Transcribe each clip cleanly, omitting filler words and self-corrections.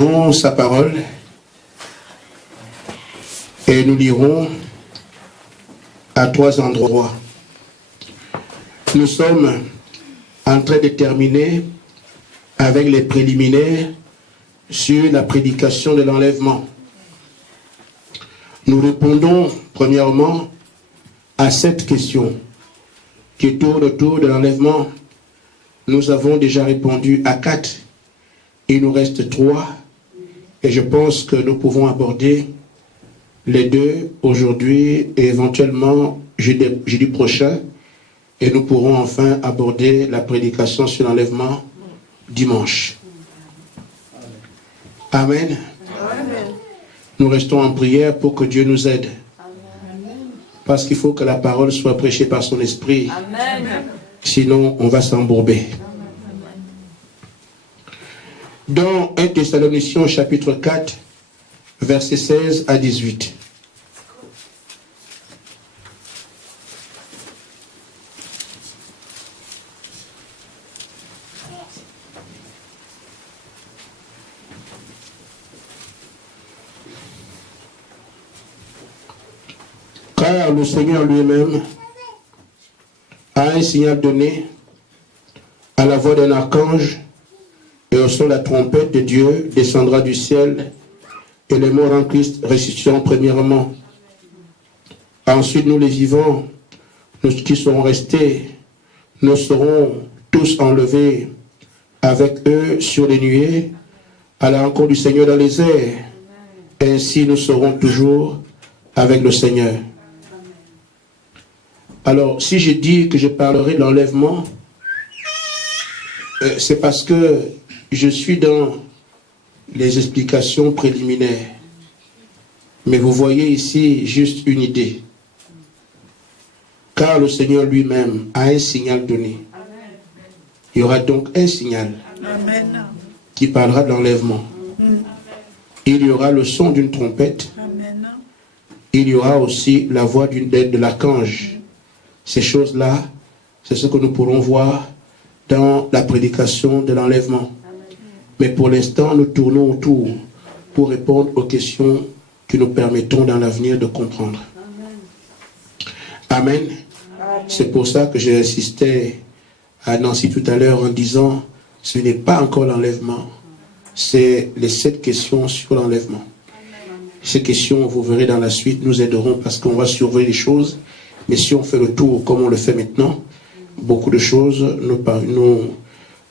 Nous sa parole et nous lirons à 3 endroits. Nous sommes en train de terminer avec les préliminaires sur la prédication de l'enlèvement. Nous répondons premièrement à cette question qui tourne autour de l'enlèvement. Nous avons déjà répondu à 4. Il nous reste 3. Et je pense que nous pouvons aborder les 2 aujourd'hui et éventuellement jeudi prochain. Et nous pourrons enfin aborder la prédication sur l'enlèvement dimanche. Amen. Amen. Nous restons en prière pour que Dieu nous aide. Amen. Parce qu'il faut que la parole soit prêchée par son esprit. Amen. Sinon, on va s'embourber. Dans 1 Thessaloniciens chapitre 4, versets 16 à 18. Car le Seigneur lui-même a un signal donné à la voix d'un archange, et au son de la trompette de Dieu descendra du ciel, et les morts en Christ ressusciteront premièrement. Ensuite, nous les vivants, nous qui serons restés, nous serons tous enlevés avec eux sur les nuées, à la rencontre du Seigneur dans les airs. Ainsi, nous serons toujours avec le Seigneur. Alors, si je dis que je parlerai de l'enlèvement, c'est parce que je suis dans les explications préliminaires. Mais vous voyez ici juste une idée. Car le Seigneur lui-même a un signal donné. Il y aura donc un signal qui parlera de l'enlèvement. Il y aura le son d'une trompette. Il y aura aussi la voix de l'archange. Ces choses-là, c'est ce que nous pourrons voir dans la prédication de l'enlèvement. Mais pour l'instant, nous tournons autour pour répondre aux questions qui nous permettront dans l'avenir de comprendre. Amen. Amen. C'est pour ça que j'ai insisté à Nancy tout à l'heure en disant, ce n'est pas encore l'enlèvement, c'est les 7 questions sur l'enlèvement. Ces questions, vous verrez dans la suite, nous aideront parce qu'on va surveiller les choses. Mais si on fait le tour comme on le fait maintenant, beaucoup de choses,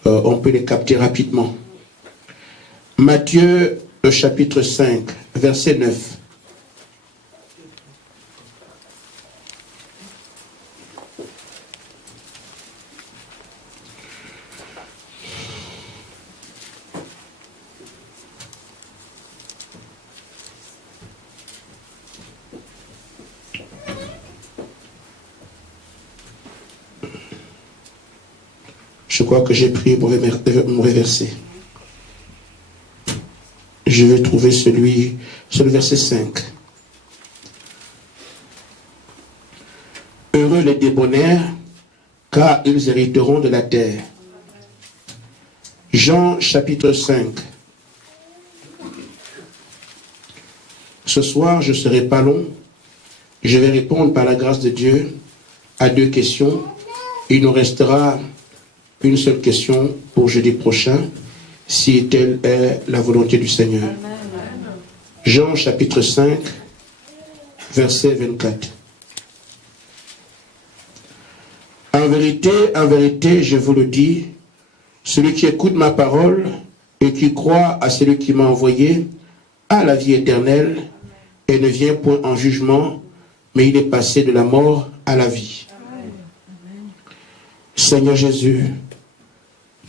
on peut les capter rapidement. Matthieu, le chapitre 5, verset 9. Je crois que j'ai pris mauvais verset. Je vais trouver c'est le verset 5. Heureux les débonnaires, car ils hériteront de la terre. Jean chapitre 5. Ce soir, je ne serai pas long. Je vais répondre par la grâce de Dieu à 2 questions. Il nous restera une seule question pour jeudi prochain, si telle est la volonté du Seigneur. Amen. Jean chapitre 5, verset 24. En vérité, je vous le dis, celui qui écoute ma parole et qui croit à celui qui m'a envoyé a la vie éternelle et ne vient point en jugement, mais il est passé de la mort à la vie. Amen. Seigneur Jésus,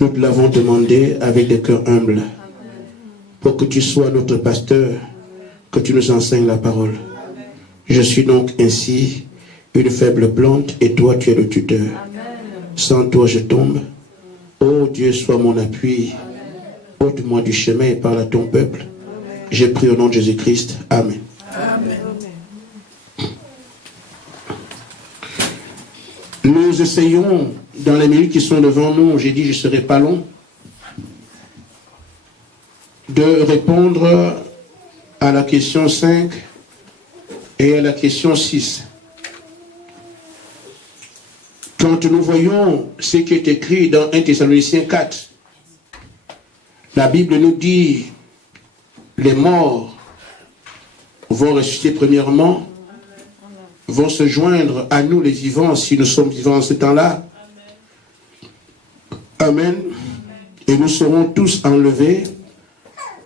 nous te l'avons demandé avec des cœurs humbles. Pour que tu sois notre pasteur, que tu nous enseignes la parole. Je suis donc ainsi une faible plante et toi tu es le tuteur. Sans toi je tombe. Ô Dieu, sois mon appui. Ôte-moi du chemin et parle à ton peuple. J'ai pris au nom de Jésus-Christ. Amen. Amen. Nous essayons, dans les minutes qui sont devant nous, j'ai dit je ne serai pas long, de répondre à la question 5 et à la question 6. Quand nous voyons ce qui est écrit dans 1 Thessaloniciens 4, la Bible nous dit les morts vont ressusciter premièrement, vont se joindre à nous les vivants si nous sommes vivants en ce temps-là. Amen. Et nous serons tous enlevés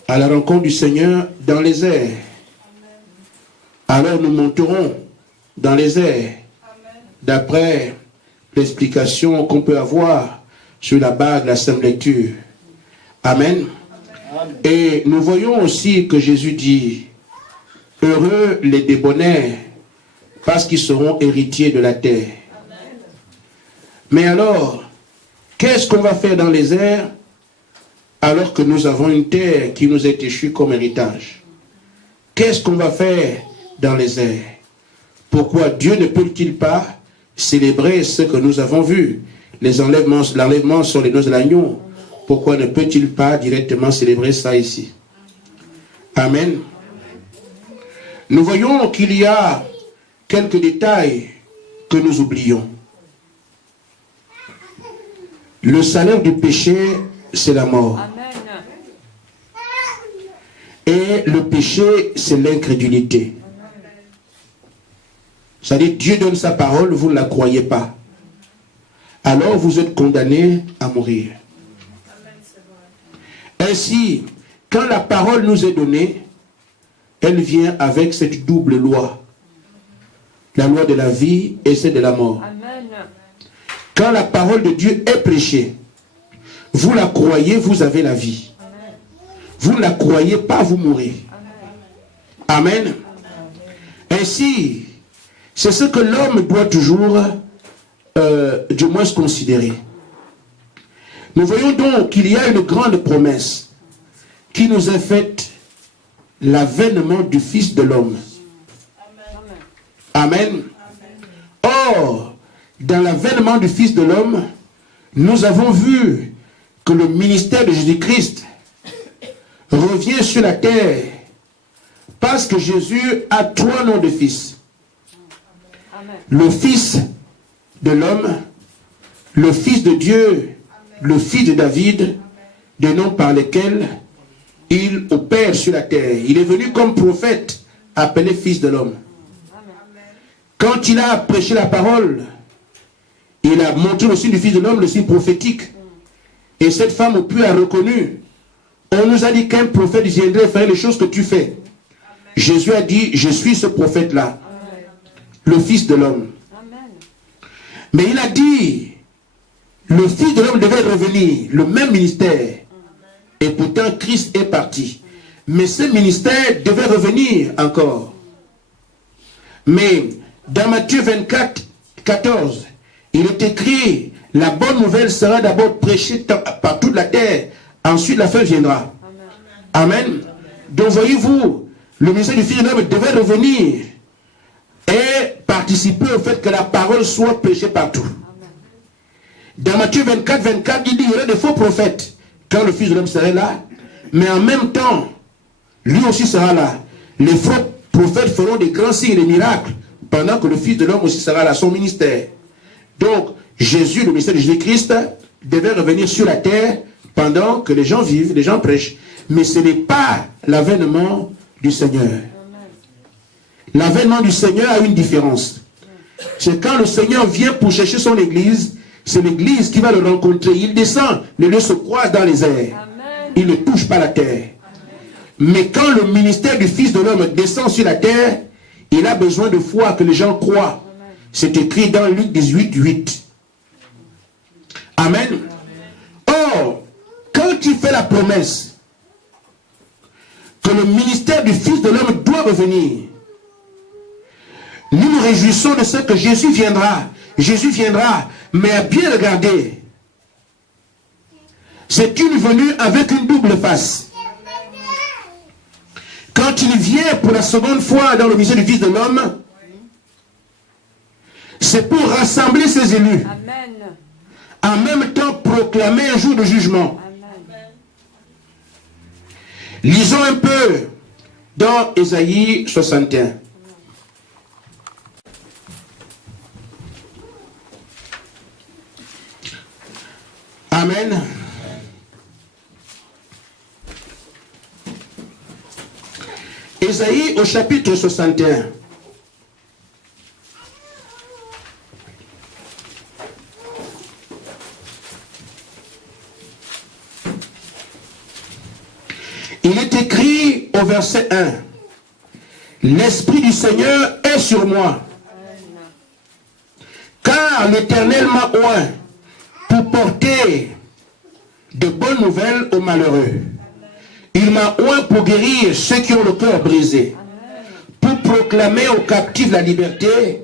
à la rencontre du Seigneur dans les airs. Alors nous monterons dans les airs, d'après l'explication qu'on peut avoir sur la base de la Sainte Lecture. Amen. Amen. Et nous voyons aussi que Jésus dit, heureux les débonnaires, parce qu'ils seront héritiers de la terre. Amen. Mais alors, qu'est-ce qu'on va faire dans les airs alors que nous avons une terre qui nous est échue comme héritage? Qu'est-ce qu'on va faire dans les airs? Pourquoi Dieu ne peut-il pas célébrer ce que nous avons vu? L'enlèvement sur les noces de l'agneau. Pourquoi ne peut-il pas directement célébrer ça ici? Amen. Nous voyons qu'il y a quelques détails que nous oublions. Le salaire du péché, c'est la mort. Amen. Et le péché, c'est l'incrédulité. C'est-à-dire, Dieu donne sa parole, vous ne la croyez pas. Alors vous êtes condamnés à mourir. Ainsi, quand la parole nous est donnée, elle vient avec cette double loi. La loi de la vie et celle de la mort. Amen. Quand la parole de Dieu est prêchée, vous la croyez, vous avez la vie. Amen. Vous ne la croyez pas, vous mourrez. Amen. Amen. Ainsi, c'est ce que l'homme doit toujours, du moins, se considérer. Nous voyons donc qu'il y a une grande promesse qui nous est faite, l'avènement du Fils de l'homme. Amen. Or, dans l'avènement du Fils de l'homme, nous avons vu que le ministère de Jésus-Christ revient sur la terre parce que Jésus a 3 noms de fils. Le Fils de l'homme, le Fils de Dieu, le Fils de David, des noms par lesquels il opère sur la terre. Il est venu comme prophète, appelé Fils de l'homme. Quand il a prêché la parole, il a montré le signe du Fils de l'homme, le signe prophétique. Et cette femme au puits a reconnu. On nous a dit qu'un prophète viendrait faire les choses que tu fais. Amen. Jésus a dit, je suis ce prophète-là, le Fils de l'homme. Mais il a dit, le Fils de l'homme devait revenir, le même ministère. Et pourtant, Christ est parti. Mais ce ministère devait revenir encore. Mais dans Matthieu 24, 14, il est écrit, la bonne nouvelle sera d'abord prêchée par toute la terre, ensuite la fin viendra. Amen. Amen. Donc voyez-vous, le ministère du Fils de l'homme devait revenir et participer au fait que la parole soit prêchée partout. Dans Matthieu 24, 24, il dit, il y aurait des faux prophètes quand le Fils de l'homme serait là, mais en même temps, lui aussi sera là. Les faux prophètes feront des grands signes et des miracles, pendant que le Fils de l'homme aussi sera là, son ministère. Donc, Jésus, le ministère de Jésus-Christ, devait revenir sur la terre pendant que les gens vivent, les gens prêchent. Mais ce n'est pas l'avènement du Seigneur. L'avènement du Seigneur a une différence. C'est quand le Seigneur vient pour chercher son église, c'est l'église qui va le rencontrer. Il descend, les deux se croisent dans les airs. Amen. Il ne touche pas la terre. Amen. Mais quand le ministère du Fils de l'homme descend sur la terre, il a besoin de foi, que les gens croient. C'est écrit dans Luc 18, 8. Amen. Or, quand il fait la promesse que le ministère du Fils de l'homme doit revenir, nous nous réjouissons de ce que Jésus viendra. Jésus viendra, mais à bien regarder, c'est une venue avec une double face. Quand il vient pour la seconde fois dans le ministère du Fils de l'homme, c'est pour rassembler ses élus. Amen. En même temps proclamer un jour de jugement. Amen. Lisons un peu dans Ésaïe 61. Amen. Ésaïe au chapitre 61. Il est écrit au verset 1. L'Esprit du Seigneur est sur moi, car l'Éternel m'a oint pour porter de bonnes nouvelles aux malheureux. Il m'a oint pour guérir ceux qui ont le cœur brisé, pour proclamer aux captifs la liberté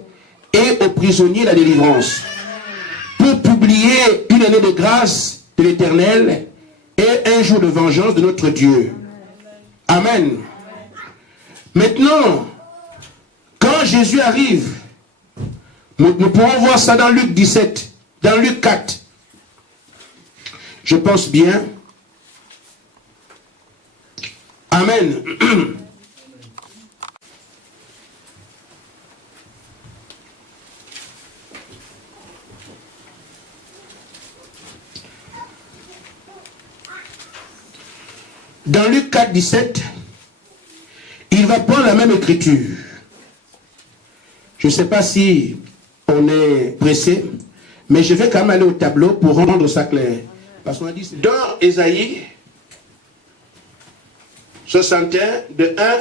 et aux prisonniers la délivrance, pour publier une année de grâce de l'Éternel et un jour de vengeance de notre Dieu. Amen. Maintenant, quand Jésus arrive, nous pourrons voir ça dans Luc 17, dans Luc 4. Je pense bien. Amen. Dans Luc 4, 17, il va prendre la même écriture. Je ne sais pas si on est pressé, mais je vais quand même aller au tableau pour rendre ça clair. Parce qu'on a dit, dans Ésaïe 61, de 1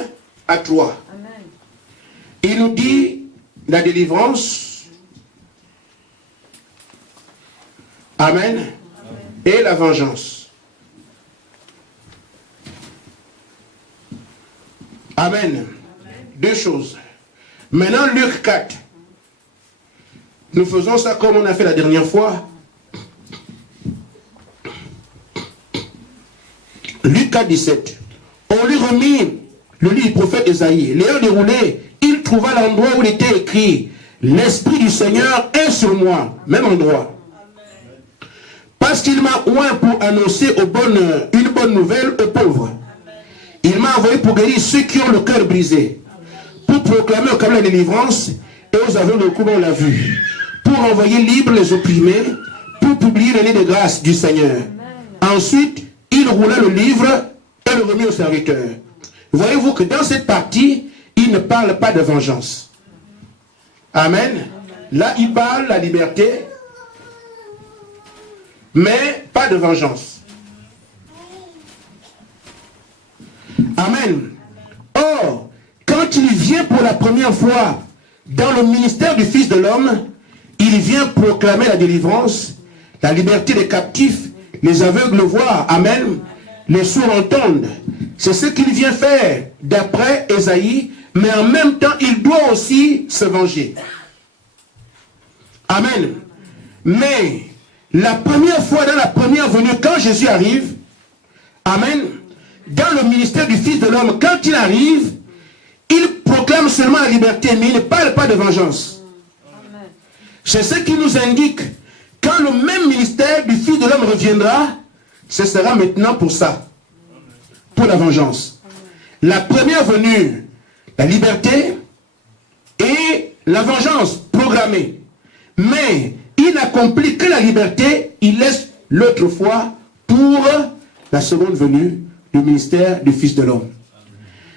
à 3, amen, il nous dit la délivrance, amen, amen, et la vengeance. Amen. Amen. Deux choses. Maintenant, Luc 4. Nous faisons ça comme on a fait la dernière fois. Luc 4, 17. On lui remit le livre du prophète Ésaïe. L'ayant déroulé, il trouva l'endroit où il était écrit « L'Esprit du Seigneur est sur moi ». Même endroit. Parce qu'il m'a oint pour annoncer une bonne nouvelle aux pauvres. Il m'a envoyé pour guérir ceux qui ont le cœur brisé, pour proclamer au câble la délivrance et aux aveugles le couvent la vue, pour envoyer libres les opprimés, pour publier l'année de grâce du Seigneur. Amen. Ensuite, il roula le livre et le remit au serviteur. Voyez-vous que dans cette partie, il ne parle pas de vengeance. Amen. Là, il parle de la liberté, mais pas de vengeance. Amen. Or, quand il vient pour la première fois dans le ministère du Fils de l'homme, il vient proclamer la délivrance, la liberté des captifs, les aveugles voient, amen, les sourds entendent. C'est ce qu'il vient faire d'après Ésaïe, mais en même temps, il doit aussi se venger. Amen. Mais, la première fois, dans la première venue, quand Jésus arrive, amen, dans le ministère du Fils de l'homme, quand il arrive, il proclame seulement la liberté, mais il ne parle pas de vengeance. C'est ce qui nous indique, quand le même ministère du Fils de l'homme reviendra, ce sera maintenant pour ça, pour la vengeance. La première venue, la liberté et la vengeance programmée. Mais il n'accomplit que la liberté, il laisse l'autre fois pour la seconde venue du ministère du Fils de l'homme.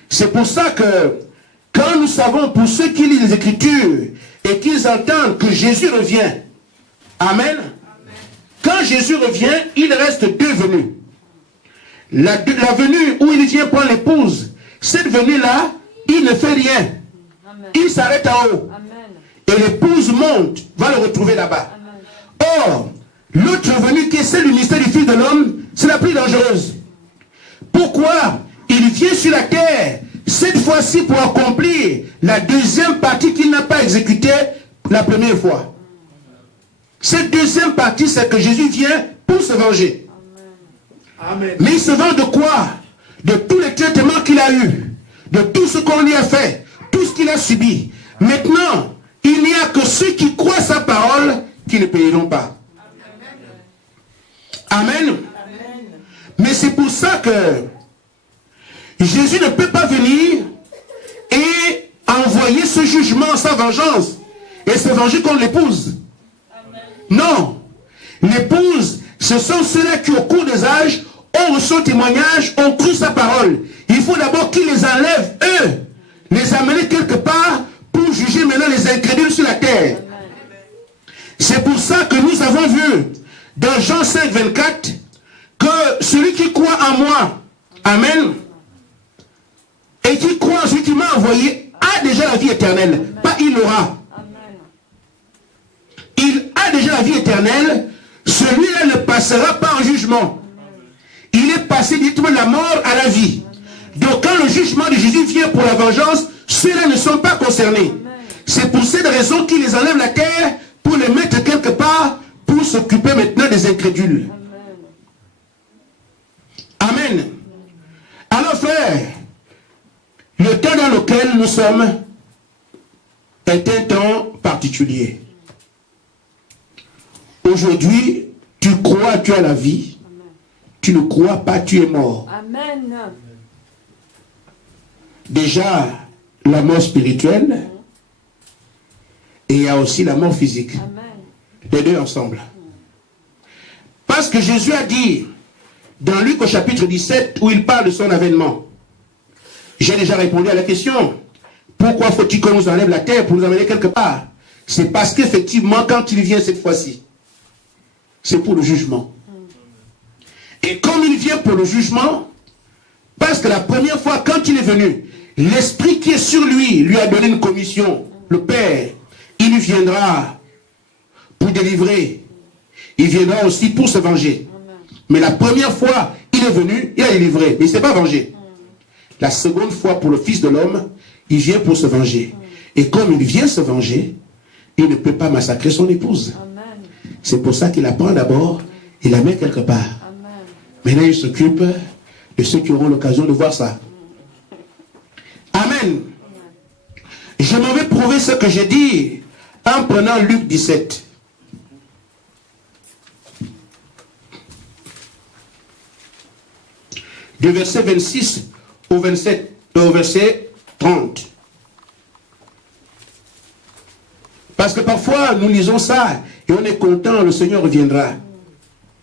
C'est pour ça que quand nous savons, pour ceux qui lisent les Écritures et qu'ils entendent que Jésus revient, amen, quand Jésus revient, il reste deux venues. La venue où il vient prendre l'épouse, cette venue-là, il ne fait rien. Il s'arrête en haut. Et l'épouse monte, va le retrouver là-bas. Or, l'autre venue qui est celle du ministère du Fils de l'homme, c'est la plus dangereuse. Pourquoi? Il vient sur la terre, cette fois-ci pour accomplir la deuxième partie qu'il n'a pas exécutée la première fois. Cette deuxième partie, c'est que Jésus vient pour se venger. Amen. Mais il se venge de quoi? De tous les traitements qu'il a eus, de tout ce qu'on lui a fait, tout ce qu'il a subi. Maintenant, il n'y a que ceux qui croient sa parole qui ne payeront pas. Amen. Amen. Mais c'est pour ça que Jésus ne peut pas venir et envoyer ce jugement, sa vengeance, et se venger contre l'épouse. Non. L'épouse, ce sont ceux-là qui, au cours des âges, ont reçu son témoignage, ont cru sa parole. Il faut d'abord qu'il les enlève, eux, les amener quelque part pour juger maintenant les incrédules sur la terre. C'est pour ça que nous avons vu dans Jean 5, 24 que celui qui croit en moi, amen, et qui croit en celui qui m'a envoyé, a déjà la vie éternelle. Pas il l'aura. Il a déjà la vie éternelle. Celui-là ne passera pas en jugement. Il est passé directement de la mort à la vie. Donc quand le jugement de Jésus vient pour la vengeance, ceux-là ne sont pas concernés. C'est pour cette raison qu'il les enlève la terre pour les mettre quelque part pour s'occuper maintenant des incrédules. Amen. Alors frère, le temps dans lequel nous sommes est un temps particulier. Aujourd'hui, tu crois, tu as la vie. Tu ne crois pas, tu es mort. Amen. Déjà, la mort spirituelle, et il y a aussi la mort physique. Amen. Les deux ensemble. Parce que Jésus a dit, dans Luc au chapitre 17, où il parle de son avènement, j'ai déjà répondu à la question, pourquoi faut-il qu'on nous enlève la terre pour nous amener quelque part? C'est parce qu'effectivement, quand il vient cette fois-ci, c'est pour le jugement. Et comme il vient pour le jugement, parce que la première fois, quand il est venu, l'Esprit qui est sur lui a donné une commission. Le Père, il viendra pour délivrer. Il viendra aussi pour se venger. Mais la première fois, il est venu, il a délivré, mais il ne s'est pas vengé. La seconde fois, pour le Fils de l'homme, il vient pour se venger. Et comme il vient se venger, il ne peut pas massacrer son épouse. C'est pour ça qu'il la prend d'abord, il la met quelque part. Maintenant, il s'occupe de ceux qui auront l'occasion de voir ça. Amen. Je m'en vais prouver ce que j'ai dit en prenant Luc 17. Du verset 26 au verset 30. Parce que parfois, nous lisons ça et on est content, le Seigneur reviendra.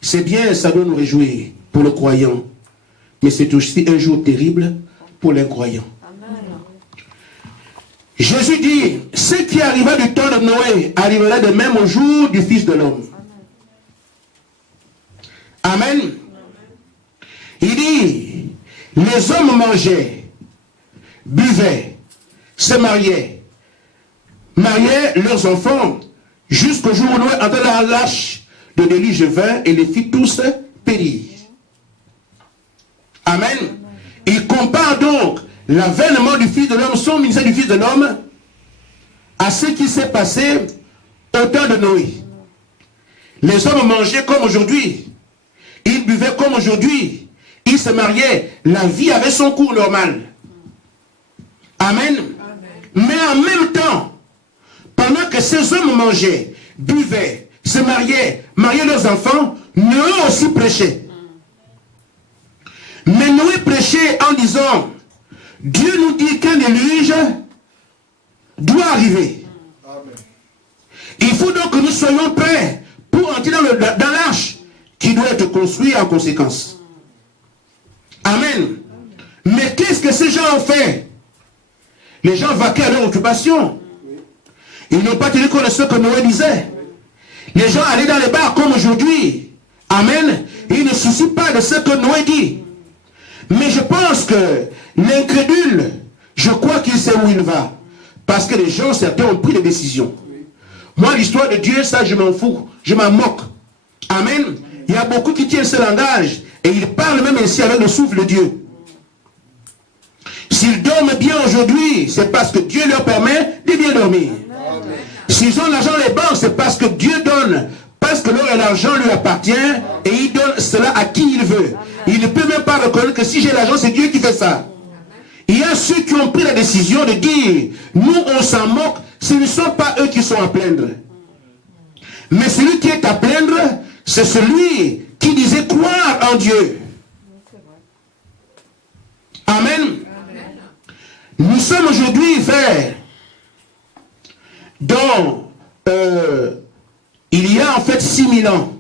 C'est bien, ça doit nous réjouir pour le croyant. Mais c'est aussi un jour terrible pour l'incroyant. Jésus dit, ce qui arriva du temps de Noé arrivera de même au jour du Fils de l'homme. Amen. Il dit, les hommes mangeaient, buvaient, se mariaient leurs enfants, jusqu'au jour où Noé entra dans l'arche de déluge vint et les fit tous périr. Amen. Il compare donc l'avènement du Fils de l'homme, son ministère du Fils de l'homme, à ce qui s'est passé au temps de Noé. Les hommes mangeaient comme aujourd'hui. Ils buvaient comme aujourd'hui. Ils se mariaient. La vie avait son cours normal. Amen. Mais en même temps, pendant que ces hommes mangeaient, buvaient, se mariaient leurs enfants, Noé aussi prêchait. Mais Noé prêchait en disant, Dieu nous dit qu'un déluge doit arriver. Amen. Il faut donc que nous soyons prêts pour entrer dans l'arche qui doit être construite en conséquence. Amen. Mais qu'est-ce que ces gens ont fait? Les gens vaquaient à leur occupation. Ils n'ont pas tenu compte de ce que Noé disait. Les gens allaient dans les bars comme aujourd'hui. Amen. Ils ne se soucient pas de ce que Noé dit. Mais je pense que l'incrédule, je crois qu'il sait où il va. Parce que les gens, certains, ont pris des décisions. Moi, l'histoire de Dieu, ça, je m'en fous. Je m'en moque. Amen. Il y a beaucoup qui tiennent ce langage. Et ils parlent même ainsi avec le souffle de Dieu. S'ils dorment bien aujourd'hui, c'est parce que Dieu leur permet de bien dormir. S'ils ont l'argent dans les banques, c'est parce que Dieu donne. Parce que l'or et l'argent lui appartient et il donne cela à qui il veut. Il ne peut même pas reconnaître que si j'ai l'argent, c'est Dieu qui fait ça. Il y a ceux qui ont pris la décision de dire, nous on s'en moque, ce ne sont pas eux qui sont à plaindre. Mais celui qui est à plaindre, c'est celui qui disait croire en Dieu. Amen. Nous sommes aujourd'hui vers dont il y a en fait 6000 ans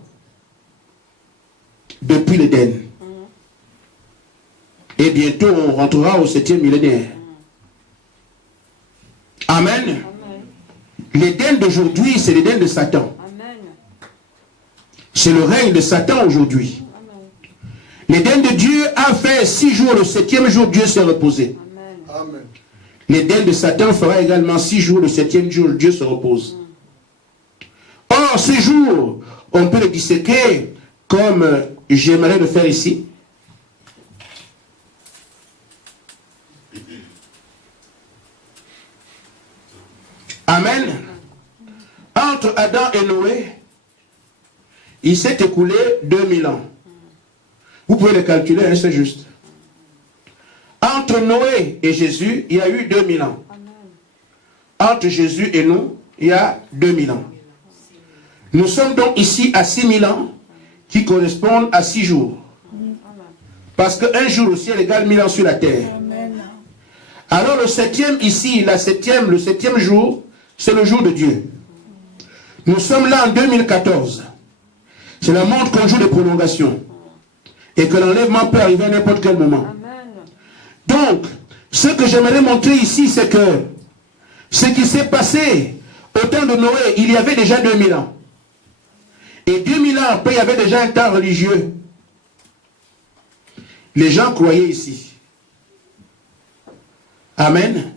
depuis l'Éden. Et bientôt on rentrera au 7e millénaire. Amen. L'Éden d'aujourd'hui, c'est l'Éden de Satan. C'est le règne de Satan aujourd'hui. L'Éden de Dieu a fait 6 jours, le 7e jour Dieu s'est reposé. Amen. L'Éden de Satan fera également 6 jours, le 7e jour Dieu se repose. Or, ce jour, on peut le disséquer comme j'aimerais le faire ici. Amen. Entre Adam et Noé, il s'est écoulé 2000 ans. Vous pouvez le calculer, hein, c'est juste. Entre Noé et Jésus, il y a eu 2000 ans. Entre Jésus et nous, il y a 2000 ans. Nous sommes donc ici à 6000 ans qui correspondent à 6 jours. Parce qu'un jour au ciel égale 1000 ans sur la terre. Alors le 7e ici, le 7e jour, c'est le jour de Dieu. Nous sommes là en 2014. C'est la montre qu'on joue de prolongation. Et que l'enlèvement peut arriver à n'importe quel moment. Donc, ce que j'aimerais montrer ici, c'est que ce qui s'est passé au temps de Noé, il y avait déjà 2000 ans. Et 2000 ans après, il y avait déjà un temps religieux. Les gens croyaient ici. Amen.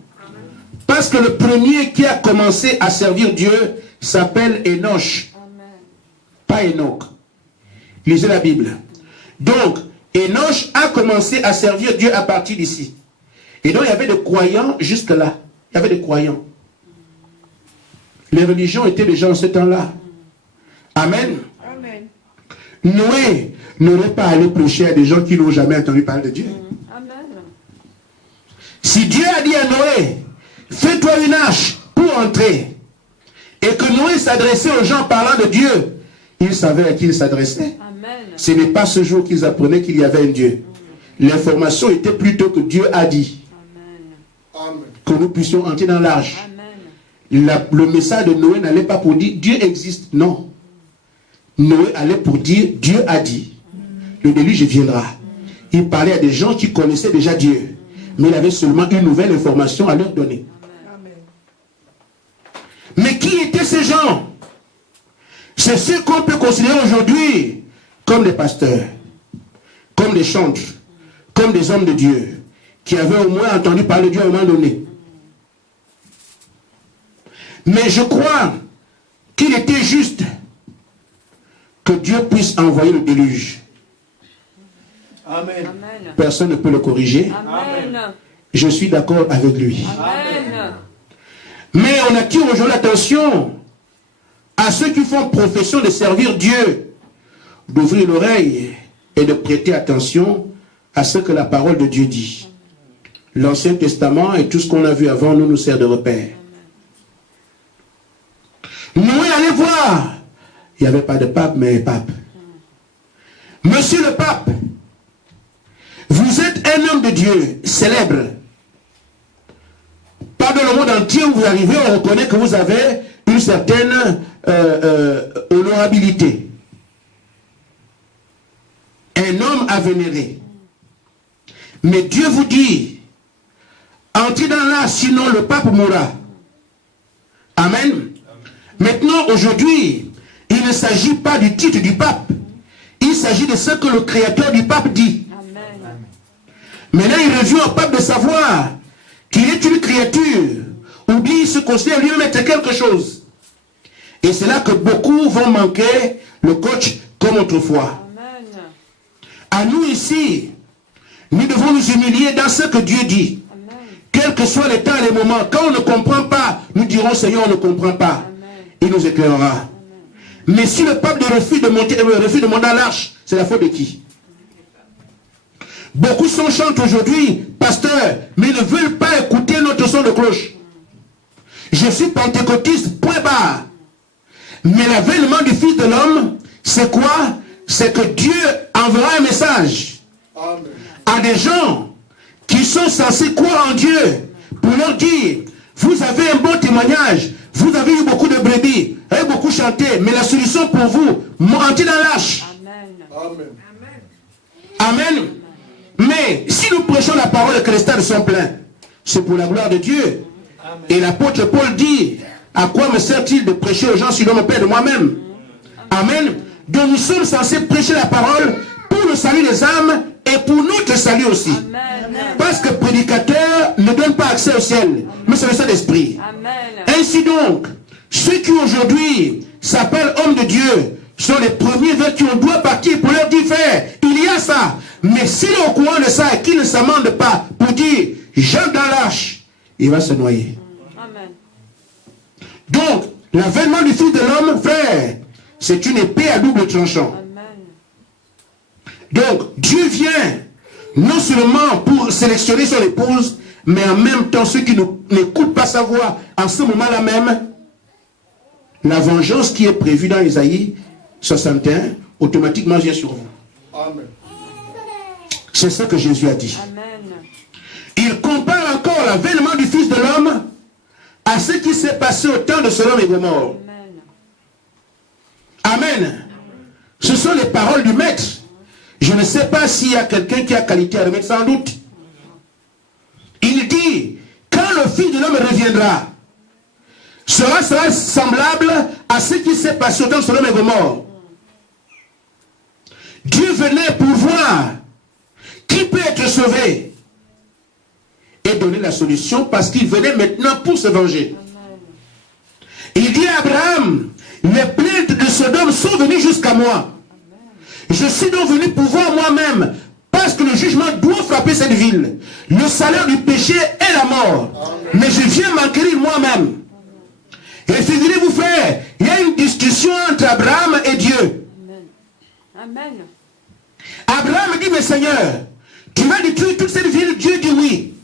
Parce que le premier qui a commencé à servir Dieu s'appelle Enoch. Pas Enoch. Lisez la Bible. Donc, Enoch a commencé à servir Dieu à partir d'ici. Et donc, il y avait des croyants jusque là. Il y avait des croyants. Les religions étaient déjà en ce temps-là. Amen. Amen. Noé n'aurait pas allé prêcher à des gens qui n'ont jamais entendu parler de Dieu. Amen. Si Dieu a dit à Noé, fais-toi une arche pour entrer, et que Noé s'adressait aux gens parlant de Dieu, il savait à qui il s'adressait. Ce n'est pas ce jour qu'ils apprenaient qu'il y avait un Dieu. L'information était plutôt que Dieu a dit. Amen. Que nous puissions entrer dans l'arche. Le message de Noé n'allait pas pour dire Dieu existe. Non. Noé allait pour dire Dieu a dit. Le déluge viendra. Il parlait à des gens qui connaissaient déjà Dieu. Mais il avait seulement une nouvelle information à leur donner. Mais qui étaient ces gens? C'est ceux qu'on peut considérer aujourd'hui comme des pasteurs, comme des chantres, comme des hommes de Dieu, qui avaient au moins entendu parler de Dieu à un moment donné. Mais je crois qu'il était juste que Dieu puisse envoyer le déluge. Amen. Personne ne peut le corriger. Amen. Je suis d'accord avec lui. Amen. Mais on attire aujourd'hui l'attention à ceux qui font profession de servir Dieu, d'ouvrir l'oreille et de prêter attention à ce que la parole de Dieu dit. L'Ancien Testament et tout ce qu'on a vu avant nous sert de repère. Noé allait voir. Il n'y avait pas de pape, mais pape. Monsieur le pape, vous êtes un homme de Dieu célèbre. Pas dans le monde entier où vous arrivez, on reconnaît que vous avez une certaine honorabilité. Un homme à vénérer. Mais Dieu vous dit, entrez dans l'art, sinon le pape mourra. Amen. Maintenant, aujourd'hui, il ne s'agit pas du titre du pape. Il s'agit de ce que le créateur du pape dit. Amen. Maintenant, il revient au pape de savoir qu'il est une créature, ou bien il se considère lui-même être quelque chose. Et c'est là que beaucoup vont manquer le coach comme autrefois. Amen. À nous ici, nous devons nous humilier dans ce que Dieu dit. Amen. Quels que soient les temps et les moments, quand on ne comprend pas, nous dirons Seigneur, on ne comprend pas. Il nous éclairera. Mais si le pape refuse de monter à l'arche, c'est la faute de qui? Beaucoup sont chantent aujourd'hui, pasteur, mais ne veulent pas écouter notre son de cloche. Je suis pentecôtiste, point barre. Mais l'avènement du Fils de l'homme, c'est quoi? C'est que Dieu enverra un message Amen. à des gens qui sont censés croire en Dieu, pour leur dire, vous avez un bon témoignage, vous avez eu beaucoup de brebis, vous avez beaucoup chanté, mais la solution pour vous, mentir dans l'âche. Amen. Amen. Mais si nous prêchons la parole et que les stades sont pleins, c'est pour la gloire de Dieu. Amen. Et l'apôtre Paul dit, à quoi me sert-il de prêcher aux gens si l'on me paie de moi-même? Amen. Donc nous sommes censés prêcher la parole pour le salut des âmes et pour notre salut aussi. Amen. Parce que prédicateur ne donne pas accès au ciel, mais c'est le Saint-Esprit. Ainsi donc, ceux qui aujourd'hui s'appellent hommes de Dieu sont les premiers vers qui on doit partir pour leur dire, frère, il y a ça. Mais s'il est au courant de ça et qu'il ne s'amende pas pour dire, j'entre dans l'arche, il va se noyer. Amen. Donc, l'avènement du Fils de l'homme, frère, c'est une épée à double tranchant. Amen. Donc, Dieu vient non seulement pour sélectionner son épouse, mais en même temps, ceux qui n'écoutent pas sa voix, en ce moment-là même, la vengeance qui est prévue dans Isaïe 61, automatiquement vient sur vous. Amen. C'est ce que Jésus a dit. Amen. Il compare encore l'avènement du Fils de l'homme à ce qui s'est passé au temps de Sodome et Gomorrhe. Amen. Ce sont les paroles du Maître. Je ne sais pas s'il y a quelqu'un qui a qualité à remettre, sans doute. Il dit, quand le Fils de l'homme reviendra, sera semblable à ce qui s'est passé au temps de Sodome et Gomorrhe. Dieu venait pour voir qui peut être sauvé et donner la solution parce qu'il venait maintenant pour se venger. Il dit à Abraham, les plaintes de Sodome sont venues jusqu'à moi. Je suis donc venu pour voir moi-même, parce que le jugement doit frapper cette ville. Le salaire du péché est la mort. Mais je viens m'enquérir moi-même. Et figurez-vous, frère, il y a une discussion entre Abraham et Dieu. Amen. Abraham dit, mais Seigneur, tu vas détruire toute cette ville? Dieu dit oui.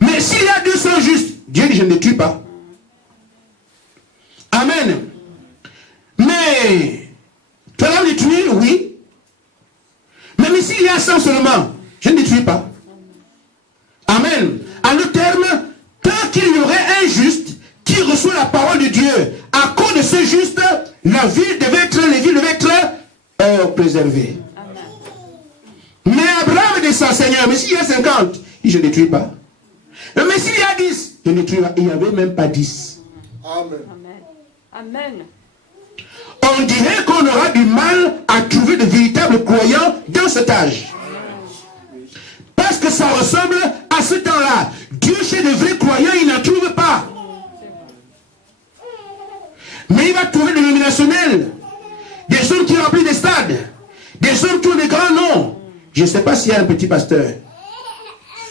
Mais s'il y a 200 justes, Dieu dit, je ne détruis pas. Amen. Mais, tu vas détruire? Oui. Mais s'il y a 100 seulement, je ne détruis pas. Amen. En d'autres termes, tant qu'il y aurait un juste qui reçoit la parole de Dieu, à cause de ce juste, les villes devaient être préservées. Mais Abraham dit ça, Seigneur, mais s'il y a 50, je ne détruis pas. Mais s'il y a 10, je ne détruis pas. Il n'y avait même pas 10. Amen. Amen. On dirait qu'on aura du mal à trouver de véritables croyants dans cet âge. Parce que ça ressemble à ce temps-là. Dieu, chez de vrais croyants, il n'en trouve pas. Mais il va trouver des dénominationnels, des hommes qui remplissent des stades, des hommes qui ont des grands noms. Je ne sais pas s'il y a un petit pasteur.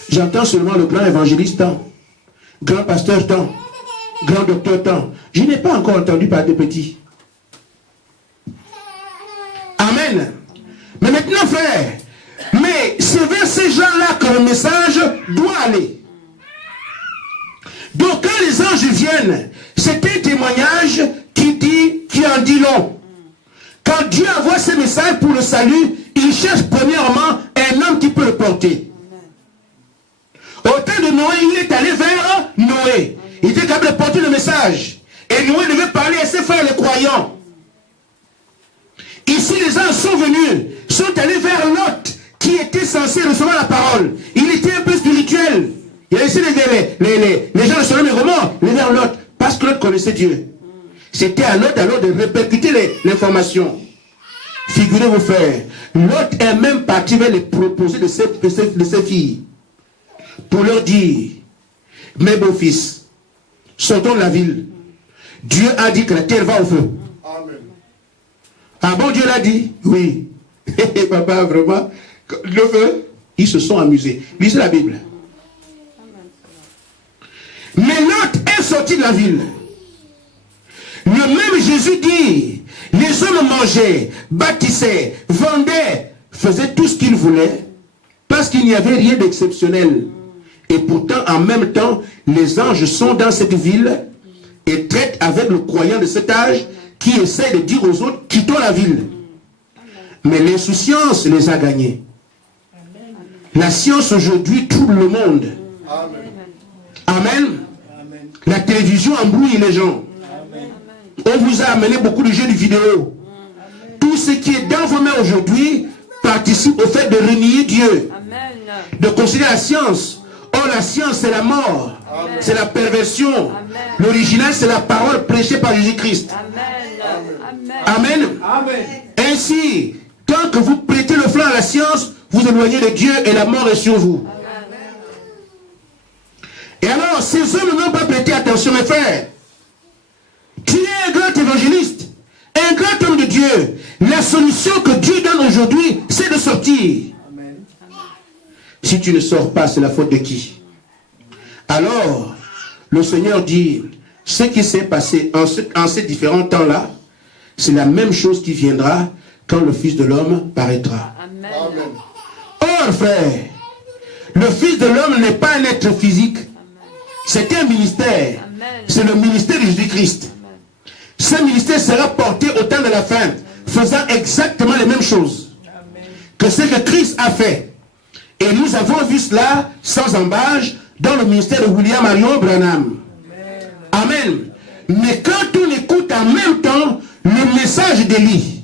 J'entends seulement le grand évangéliste tant, grand pasteur tant, grand docteur tant. Je n'ai pas encore entendu parler de petits. Amen. Mais maintenant, frère, mais c'est vers ces gens-là que le message doit aller. Donc quand les anges viennent, c'est un témoignage qui en dit long. Quand Dieu envoie ce message pour le salut, il cherche premièrement un homme qui peut le porter. Au temps de Noé, il est allé vers Noé. Il était capable de porter le message. Et Noé devait parler à ses frères les croyants. Ici, les anges sont venus, sont allés vers Lot, qui était censé recevoir la parole. Il était un peu spirituel. Il a laissé les gens de Sodome et Gomorrhe, les vers Lot, parce que Lot connaissait Dieu. C'était à Lot alors de répercuter l'information. Figurez-vous, frère, Lot est même parti vers les proposés de ses filles, pour leur dire, mes beaux-fils, sortons de la ville. Dieu a dit que la terre va au feu. Amen. Ah bon, Dieu l'a dit? Oui. Papa, vraiment, le feu, ils se sont amusés. Lisez la Bible. Mais Lot est sorti de la ville. Le même Jésus dit, les hommes mangeaient, bâtissaient, vendaient, faisaient tout ce qu'ils voulaient, parce qu'il n'y avait rien d'exceptionnel. Et pourtant, en même temps, les anges sont dans cette ville et traitent avec le croyant de cet âge qui essaie de dire aux autres, quittons la ville. Mais l'insouciance les a gagnés. La science aujourd'hui trouble le monde. Amen. Amen. La télévision embrouille les gens. On vous a amené beaucoup de jeux de vidéo. Tout ce qui est dans vos mains aujourd'hui participe au fait de renier Dieu. De considérer la science. Or la science c'est la mort. C'est la perversion. L'original c'est la parole prêchée par Jésus-Christ. Amen. Amen. Ainsi, tant que vous prêtez le flanc à la science, vous éloignez de Dieu et la mort est sur vous. Et alors, ces hommes n'ont pas prêté attention, mes frères. Tu es un grand évangéliste, un grand homme de Dieu. La solution que Dieu donne aujourd'hui, c'est de sortir. Amen. Si tu ne sors pas, c'est la faute de qui? Alors, le Seigneur dit, ce qui s'est passé en ces différents temps-là, c'est la même chose qui viendra quand le Fils de l'homme paraîtra. Amen. Or, frère, le Fils de l'homme n'est pas un être physique. C'est un ministère. C'est le ministère de Jésus-Christ. Ce ministère sera porté au temps de la fin, faisant exactement les mêmes choses que ce que Christ a fait. Et nous avons vu cela sans embâche dans le ministère de William Marion Branham. Amen. Mais quand on écoute en même temps le message d'Élie,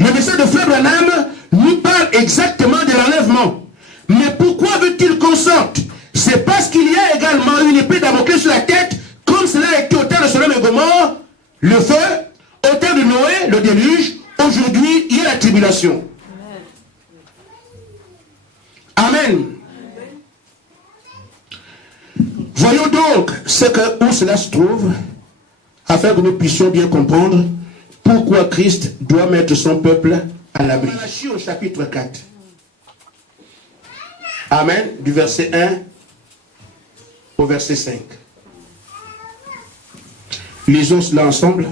le message de Frère Branham nous parle exactement de l'enlèvement. Mais pourquoi veut-il qu'on sorte? C'est parce qu'il y a également une épée Damoclès sur la tête, comme cela a été au temps de Sodome et Gomorrhe, le feu, au temps de Noé, le déluge. Aujourd'hui, il y a la tribulation. Amen. Voyons donc où cela se trouve, afin que nous puissions bien comprendre pourquoi Christ doit mettre son peuple à l'abri. Malachie au chapitre 4. Amen. Du verset 1 au verset 5. Lisons cela ensemble.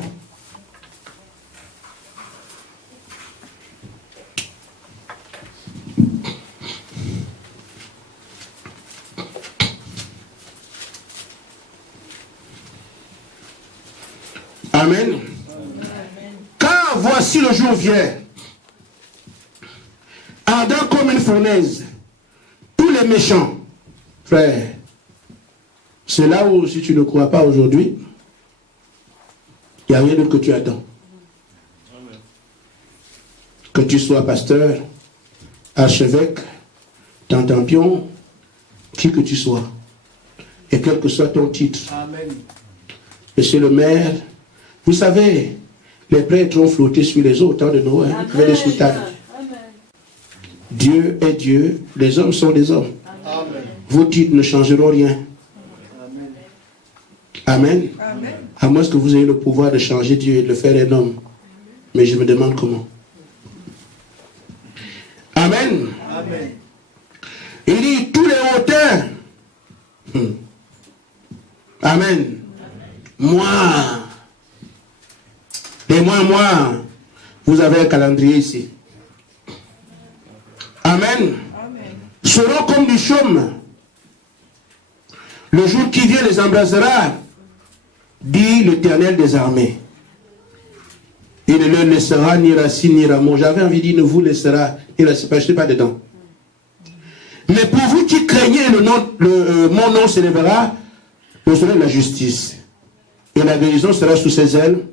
Amen. Car voici le jour vient, ardent comme une fournaise, tous les méchants, frère, c'est là où si tu ne crois pas aujourd'hui, il n'y a rien d'autre que tu attends. Amen. Que tu sois pasteur, archevêque, tentampion, qui que tu sois, et quel que soit ton titre. Amen. Monsieur le maire, vous savez, les prêtres ont flotté sur les eaux au temps de Noé, avec des soutanes. Dieu est Dieu, les hommes sont des hommes. Amen. Vos titres ne changeront rien. Amen. Amen. À moins que vous ayez le pouvoir de changer Dieu et de le faire un homme. Mais je me demande comment. Amen. Amen. Il dit tous les hautains. Amen. Moi. Et moi. Vous avez un calendrier ici. Amen. Amen. Seront comme du chaume. Le jour qui vient les embrasera, dit l'Éternel des armées. Il ne leur laissera ni racine ni rameau. J'avais envie de dire, ne vous laissera ni racine, je ne suis pas dedans. Mais pour vous qui craignez mon nom s'élèvera au soleil de la justice. Et la guérison sera sous ses ailes.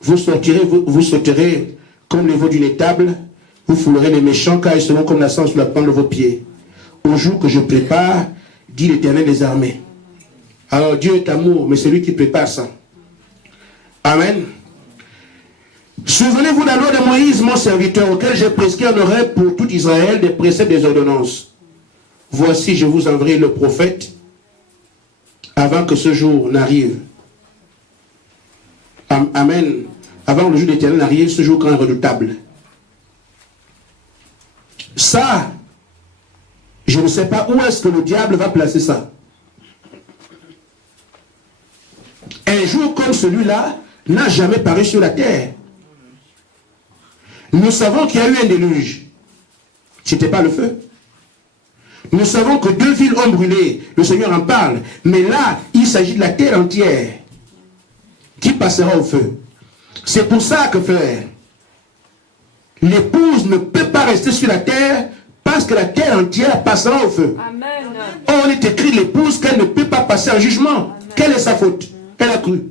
Vous sauterez comme les veaux d'une étable. Vous foulerez les méchants, car ils seront comme la sang sous la plante de vos pieds. Au jour que je prépare, dit l'Éternel des armées. Alors Dieu est amour, mais c'est lui qui prépare ça. Amen. Souvenez-vous de la loi de Moïse, mon serviteur, auquel j'ai prescrit en oreille pour tout Israël des préceptes et des ordonnances. Voici, je vous enverrai le prophète avant que ce jour n'arrive. Amen. Avant que le jour de l'Éternel n'arrive, ce jour grand et redoutable. Ça, je ne sais pas où est-ce que le diable va placer ça. Un jour comme celui-là n'a jamais paru sur la terre. Nous savons qu'il y a eu un déluge. Ce n'était pas le feu. Nous savons que 2 villes ont brûlé. Le Seigneur en parle. Mais là, il s'agit de la terre entière qui passera au feu. C'est pour ça que, frère, l'épouse ne peut pas rester sur la terre, pas parce que la terre entière passera au feu. Amen. Or, on est écrit l'épouse qu'elle ne peut pas passer en jugement. Amen. Quelle est sa faute? Elle a cru.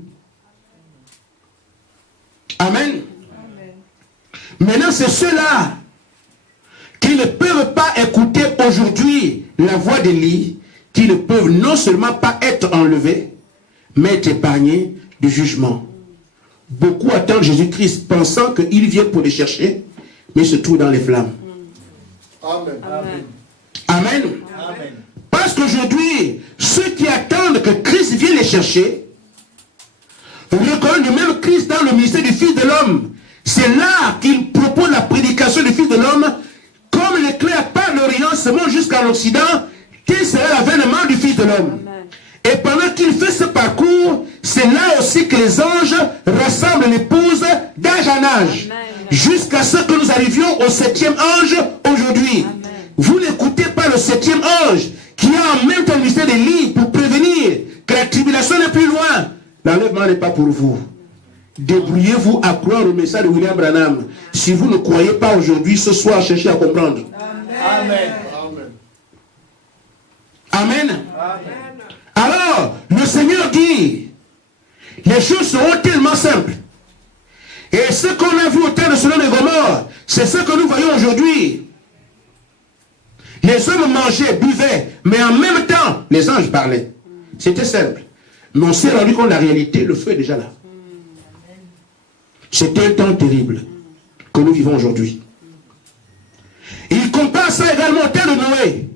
Amen. Amen. Maintenant, c'est ceux-là qui ne peuvent pas écouter aujourd'hui la voix d'Élie, qui ne peuvent non seulement pas être enlevés, mais être épargnés du jugement. Beaucoup attendent Jésus-Christ pensant qu'il vient pour les chercher, mais se trouvent dans les flammes. Amen. Amen. Amen. Amen. Parce qu'aujourd'hui, ceux qui attendent que Christ vienne les chercher, reconnaissent le même Christ dans le ministère du Fils de l'homme. C'est là qu'il propose la prédication du Fils de l'homme, comme l'éclair par l'Orient se monte jusqu'à l'Occident, tel sera l'avènement du Fils de l'homme. Et pendant qu'il fait ce parcours, c'est là aussi que les anges rassemblent l'épouse d'âge en âge. Jusqu'à ce que nous arrivions au 7e ange aujourd'hui. Vous n'écoutez pas le 7e ange qui a en même temps le ministère d'Élie pour prévenir que la tribulation n'est plus loin. L'enlèvement n'est pas pour vous. Débrouillez-vous à croire au message de William Branham. Si vous ne croyez pas aujourd'hui, ce soir, cherchez à comprendre. Amen. Amen. Amen. Alors, le Seigneur dit, les choses seront tellement simples. Et ce qu'on a vu au temps de Sodome et Gomorrhe, c'est ce que nous voyons aujourd'hui. Les hommes mangeaient, buvaient, mais en même temps, les anges parlaient. C'était simple. Mais on s'est rendu compte de la réalité, le feu est déjà là. C'est un temps terrible que nous vivons aujourd'hui. Il compare ça également au temps de Noé.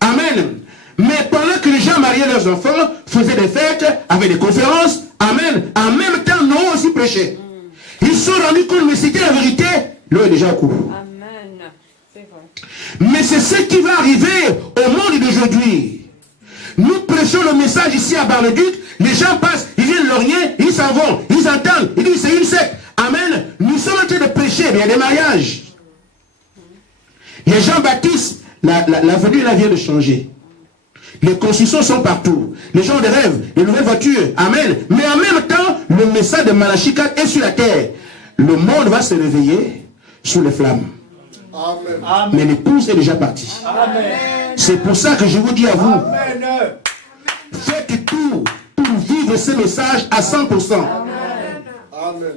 Amen. Mais pendant que les gens mariaient leurs enfants, faisaient des fêtes, avaient des conférences, amen, en même temps, Noé aussi prêchait. Ils se sont rendus compte, mais c'était la vérité, l'eau est déjà au cours. Amen. C'est vrai. Mais c'est ce qui va arriver au monde d'aujourd'hui. Nous prêchons le message ici à Bar-le-Duc, les gens passent, ils viennent lorgner, ils s'en vont, ils entendent, ils disent c'est une secte. Amen. Nous sommes en train de prêcher, mais il y a des mariages. Les gens baptisent, l'avenue là vient de changer. Les constructions sont partout. Les gens ont des rêves, des nouvelles voitures. Amen. Mais en même temps, le message de Malachie 4 est sur la terre. Le monde va se réveiller sous les flammes. Amen. Mais l'épouse est déjà partie. C'est pour ça que je vous dis à vous, Amen. faites tout pour vivre ce message à 100%. Amen.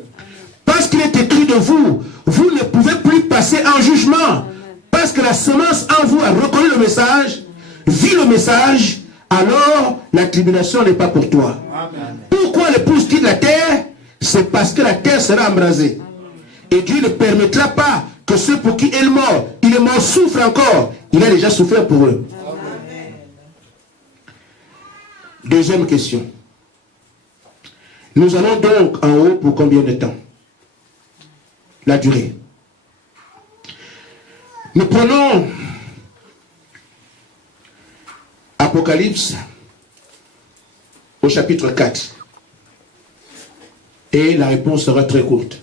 Parce qu'il est écrit de vous, vous ne pouvez plus passer en jugement. Parce que la semence en vous a reconnu le message, vit le message, alors la tribulation n'est pas pour toi. Amen. Pourquoi l'épouse quitte la terre? C'est parce que la terre sera embrasée. Et Dieu ne permettra pas que ceux pour qui il est mort souffrent encore. Il a déjà souffert pour eux. Amen. Deuxième question. Nous allons donc en haut pour combien de temps? La durée. Nous prenons Apocalypse au chapitre 4. Et la réponse sera très courte.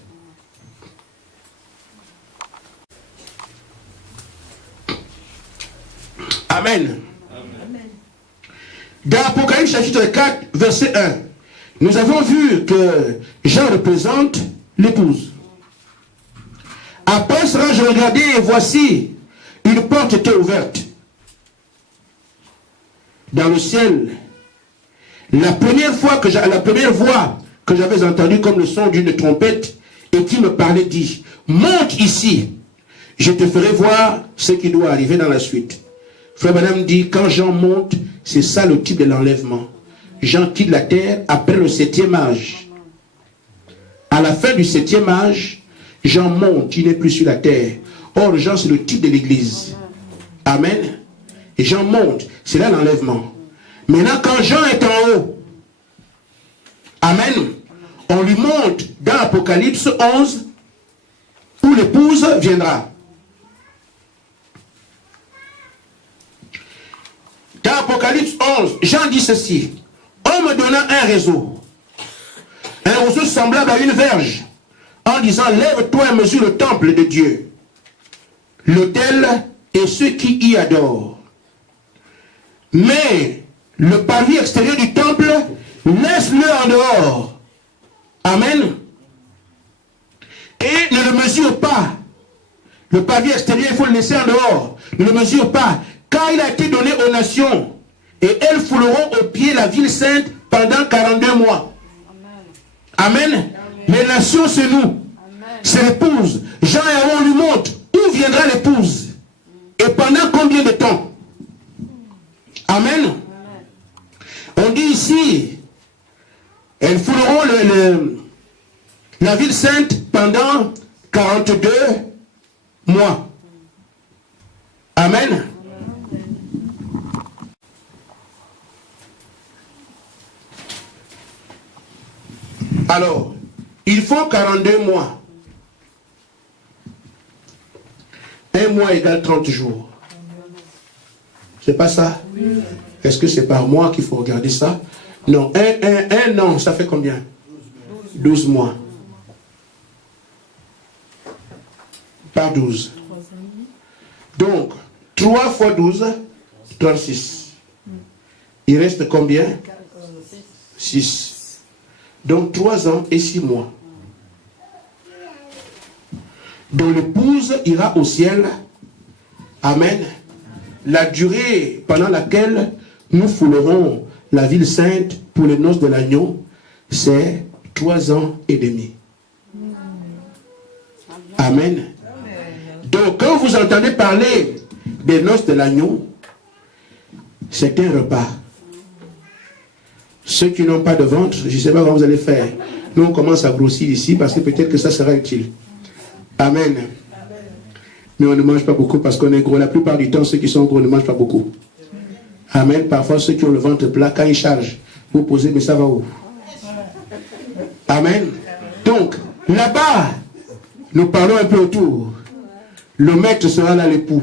Amen. Amen. Dans Apocalypse chapitre 4, verset 1, nous avons vu que Jean représente l'épouse. Après cela, je regardais et voici, une porte était ouverte. Dans le ciel, la première voix que j'avais entendue comme le son d'une trompette et qui me parlait dit, monte ici, je te ferai voir ce qui doit arriver dans la suite. Frère Branham dit, quand Jean monte, c'est ça le type de l'enlèvement. Jean quitte la terre après le 7e âge. À la fin du 7e âge, Jean monte, il n'est plus sur la terre. Or, Jean, c'est le type de l'église. Amen. Et Jean monte, c'est là l'enlèvement. Maintenant, quand Jean est en haut, amen, on lui montre dans Apocalypse 11 où l'épouse viendra. Dans Apocalypse 11, Jean dit ceci. On me donna un réseau semblable à une verge, en disant, lève-toi et mesure le temple de Dieu, l'autel et ceux qui y adorent. Mais le parvis extérieur du temple, laisse-le en dehors. Amen. Et ne le mesure pas. Le pavillon extérieur, il faut le laisser en dehors. Ne le mesure pas. Car il a été donné aux nations. Et elles fouleront au pied la ville sainte pendant 42 mois. Amen. Les nations, c'est nous. C'est l'épouse. Jean et Aaron lui montrent où viendra l'épouse. Et pendant combien de temps? Amen. On dit ici, elles fouleront la ville sainte pendant 42 mois. Amen. Alors, il faut 42 mois. Un mois égale 30 jours. C'est pas ça? Oui. Est-ce que c'est par mois qu'il faut regarder ça? Non, un an, ça fait combien? 12 mois. Par 12. Donc, 3 fois 12, 36. Il reste combien? 6. Donc 3 ans et 6 mois. Donc l'épouse ira au ciel. Amen. La durée pendant laquelle nous foulerons la ville sainte pour les noces de l'agneau, c'est 3 ans et demi. Amen. Donc quand vous entendez parler des noces de l'agneau, c'est un repas. Ceux qui n'ont pas de ventre, je ne sais pas comment vous allez faire. Nous on commence à grossir ici parce que peut-être que ça sera utile. Amen. Mais on ne mange pas beaucoup parce qu'on est gros. La plupart du temps, ceux qui sont gros ne mangent pas beaucoup. Amen. Parfois, ceux qui ont le ventre plat, quand ils chargent, vous posez, mais ça va où? Amen. Donc, là-bas, nous parlons un peu autour. Le maître sera là, l'époux,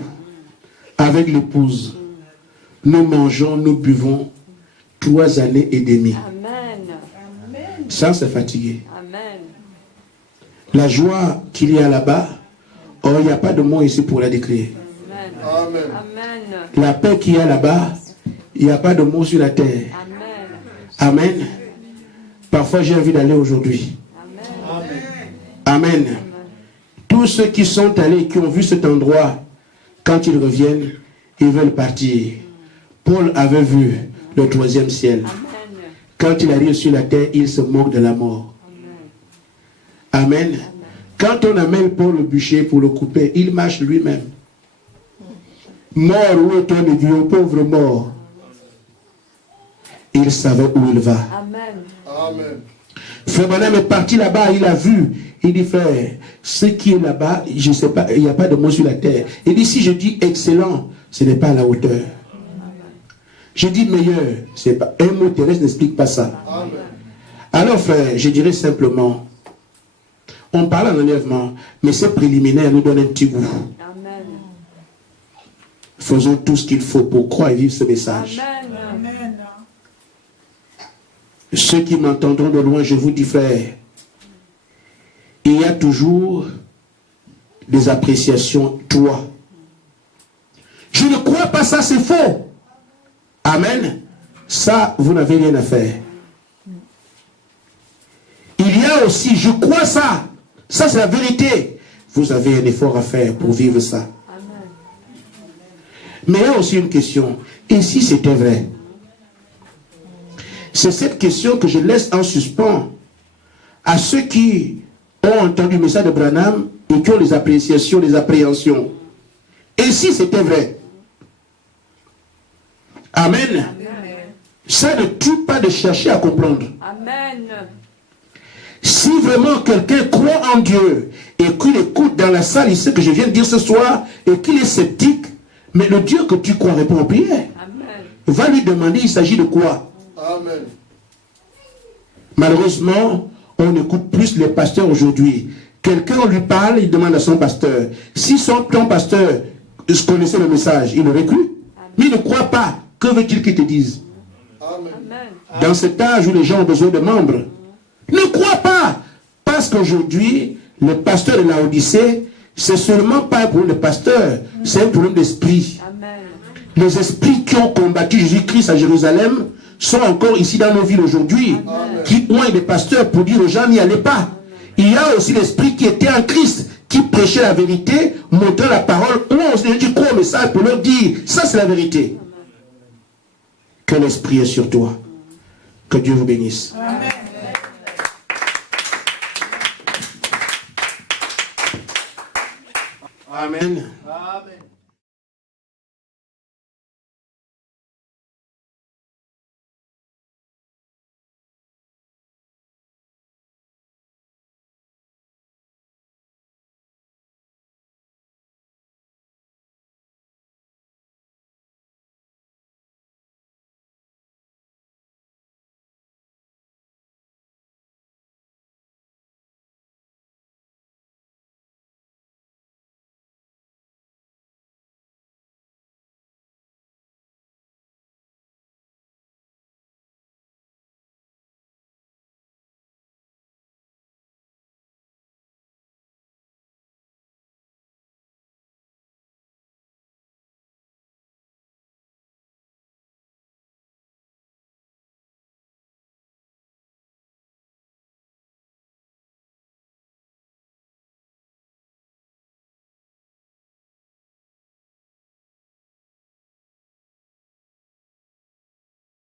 avec l'épouse. Nous mangeons, nous buvons 3 années et demie. Amen. Sans se fatiguer. Amen. La joie qu'il y a là-bas, oh, il n'y a pas de mots ici pour la décrire. Amen. Amen. La paix qu'il y a là-bas, il n'y a pas de mots sur la terre. Amen. Amen. Parfois, j'ai envie d'aller aujourd'hui. Amen. Amen. Tous ceux qui sont allés, qui ont vu cet endroit, quand ils reviennent, ils veulent partir. Paul avait vu le 3e ciel. Amen. Quand il arrive sur la terre, il se moque de la mort. Amen. Quand on amène Paul au bûcher pour le couper, il marche lui-même. Mort, où est-on de Dieu, pauvre mort? Il savait où il va. Amen. Amen. Frère Branham est parti là-bas, il a vu. Il dit, frère, ce qui est là-bas, je ne sais pas, il n'y a pas de mot sur la terre. Il dit, si je dis excellent, ce n'est pas à la hauteur. Je dis meilleur, c'est pas. Un mot terrestre n'explique pas ça. Amen. Alors, frère, je dirais simplement, on parle en enlèvement, mais ce préliminaire nous donne un petit goût. Amen. Faisons tout ce qu'il faut pour croire et vivre ce message. Amen. Ceux qui m'entendront de loin, je vous dis, frère, il y a toujours des appréciations, toi. Je ne crois pas ça, c'est faux. Amen. Ça, vous n'avez rien à faire. Il y a aussi, je crois ça. Ça, c'est la vérité. Vous avez un effort à faire pour vivre ça. Amen. Mais il y a aussi une question. Et si c'était vrai? C'est cette question que je laisse en suspens à ceux qui ont entendu le message de Branham et qui ont les appréciations, les appréhensions. Et si c'était vrai? Amen. Amen. Ça ne tue pas de chercher à comprendre. Amen. Si vraiment quelqu'un croit en Dieu et qu'il écoute dans la salle ici que je viens de dire ce soir et qu'il est sceptique, mais le Dieu que tu crois répond aux prières. Amen. Va lui demander, il s'agit de quoi? Amen. Malheureusement, on écoute plus les pasteurs aujourd'hui. Quelqu'un lui parle, il demande à son pasteur. Si ton pasteur connaissait le message, il aurait cru. Mais il ne croit pas. Que veut-il qu'il te dise? Amen. Amen. Dans cet âge où les gens ont besoin de membres, ne crois pas. Parce qu'aujourd'hui, le pasteur de la Odyssée, c'est seulement pas un problème de pasteur, c'est un problème d'esprit. Amen. Les esprits qui ont combattu Jésus-Christ à Jérusalem sont encore ici dans nos villes aujourd'hui, qui ont des pasteurs pour dire aux gens n'y allez pas. Il y a aussi l'esprit qui était en Christ, qui prêchaient la vérité, montraient la parole, où on se dit quoi au message pour leur dire, ça c'est la vérité. Que l'Esprit est sur toi. Que Dieu vous bénisse. Amen. Amen. Amen.